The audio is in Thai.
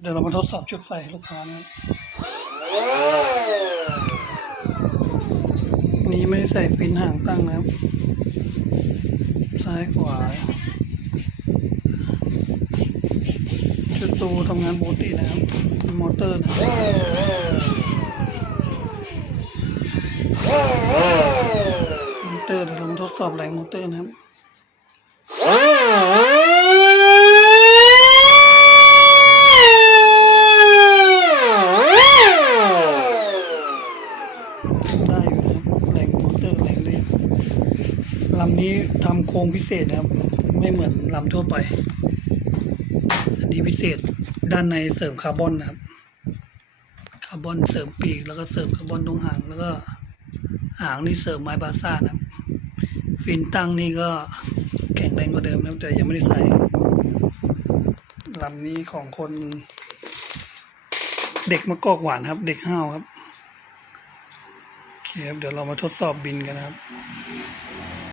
เดี๋ยวเรามาทดสอบชุดไฟให้ลูกค้านะนี่ไม่ได้ใส่ฟินห่างตั้งนะครับ ซ้ายขวา ชุดตูทำงานปกตินะครับ มอเตอร์นะครับมอเตอร์เดี๋ยวเรามาทดสอบแรงมอเตอร์นะครับ ลำนี้ทำโครงพิเศษนะครับ ไม่เหมือนลำทั่วไป อันนี้พิเศษด้านในเสริมคาร์บอนนะครับ คาร์บอนเสริมปีกแล้วก็เสริมคาร์บอนตรงหางแล้วก็หางนี่เสริมไม้บาซ่านะครับ ฟินตั้งนี่ก็แข็งแรงกว่าเดิมนะแต่ยังไม่ได้ใส่ลำนี้ของคน เด็กมะกอกหวานครับ เด็กห้าวครับโอเคครับเดี๋ยวเรามาทดสอบบินกันนะครับ